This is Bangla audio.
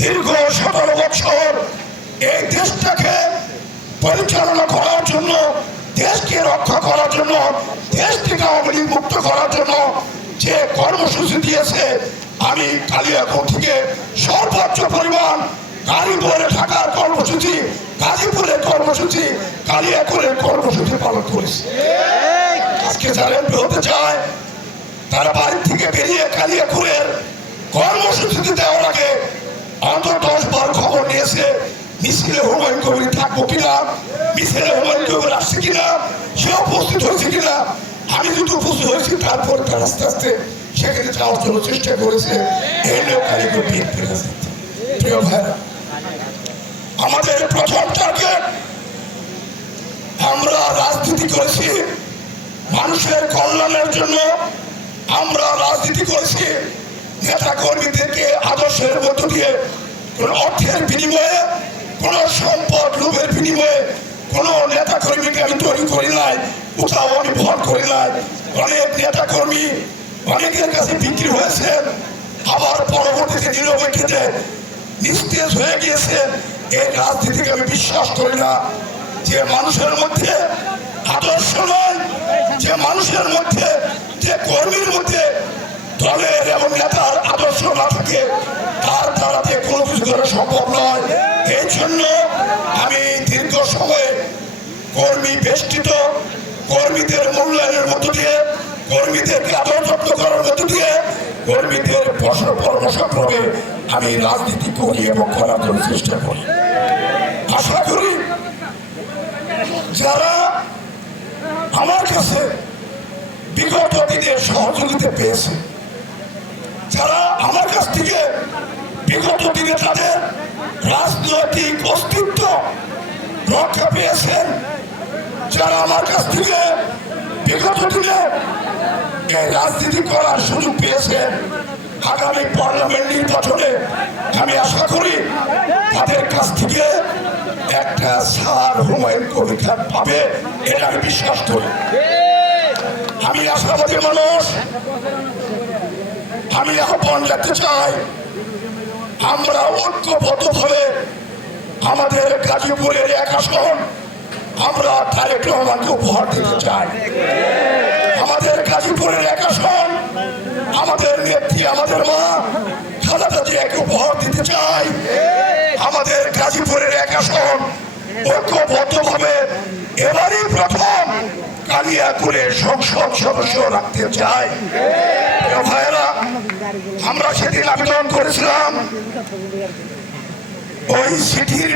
দীর্ঘ 17 বছর এই দেশটাকে পরিচালনা করার জন্য, দেশকে রক্ষা করার জন্য, দেশ থেকে আওয়ামী লীগ মুক্ত করার জন্য যে কর্মসূচি দিয়েছে, আমি কালিয়াকৈর থেকে সর্বোচ্চ পরিমাণ গাজীপুরে ঢাকার কর্মসূচি, গাজীপুরের কর্মসূচি, কালিয়াকৈরের কর্মসূচি পালন করেছে। আজকে যারা এমপি হতে চায় তারা বাড়ি থেকে বেরিয়ে কালিয়াকৈরের কর্মসূচিতে দেওয়ার আগে অন্তত 10 বার খবর নিয়েছে মিছিলে হুমায়ুন কবির থাকবো কিনা, মিছিলে হুমায়ুন কবির আসছে কিনা, সে উপস্থিত হয়েছে কিনা। আমি যদি উপস্থিত হয়েছি তারপর তার আস্তে আস্তে সেখানে যাওয়ার জন্য চেষ্টা করেছে। এই লোক কালিয়াকৈর বিএনপির রাজনীতি। প্রিয় ভাইরা, আমাদের প্রথম টার্গেট, আমরা রাজনীতি করেছি মানুষের কল্যাণের জন্য। আমরা রাজনীতি করেছি নেতা কর্মীদেরকে আদর্শের মধ্য দিয়ে, কোন অর্থের বিনিময়ে, কোন সম্পদ লোভের বিনিময়ে কোন নেতা কর্মীকে আমি তৈরি করি নাই, কোথাও আমি ভর করি নাই। অনেক নেতা কর্মী অনেকের কাছে বিক্রি হয়েছে, আবার পরবর্তীতে নীরবে খেতে নিস্তেজ হয়ে গিয়েছে। এই রাজনীতিকে আমি বিশ্বাস করি না। যে মানুষের মধ্যে আদর্শ নয়, যে মানুষের মধ্যে, যে কর্মীর মধ্যে দলের এবং নেতার আদর্শ না থাকে, তার দ্বারাতে কোনো কিছু করা সম্ভব নয়। এই জন্য আমি দীর্ঘ সময়ে কর্মী বেষ্টিত, কর্মীদের মূল্যায়নের মধ্য দিয়ে, কর্মীদেরকে আদর যত্ন করার মধ্য দিয়ে, কর্মীদের পরামর্শক্রমে আমি রাজনীতি করি এবং করার জন্য চেষ্টা করি। আশা করি যারা আমার কাছে বিগত দিনে সহযোগিতা পেয়েছে, যারা আমার কাছ থেকে বিগত দিনে তাদের রাজনৈতিক অস্তিত্ব রক্ষা পেয়েছেন, যারা আমার কাছ থেকে বিগত দিনে এই রাজনীতি করার সুযোগ পেয়েছেন, আগামী পার্লামেন্ট নির্বাচনে আমি আশা করি তাদের কাছ থেকে একটা স্যার হুমায়ুন কবির খান পাবে, এটা আমি বিশ্বাস করি। আমি আশাবাদী মানুষ। আমি আহ্বান রাখতে চাই, আমরা ঐক্যবদ্ধভাবে আমাদের গাজীপুরের 1 আসন আমরা তারেক রহমানকে উপহার দিতে চাই। আমাদের গাজীপুরের 1 আসন আমাদের নেত্রী, আমাদের মা খালেদা জিয়াকে উপহার দিতে চাই। আমাদের গাজীপুরের 1 আসন ঐক্যবদ্ধভাবে এবারই প্রথম কালিয়াকৈরের সংসদ সদস্য রাখতে চাই। ভাইয়েরা, আমরা সেদিন আবেদন করেছিলাম ওই চিঠির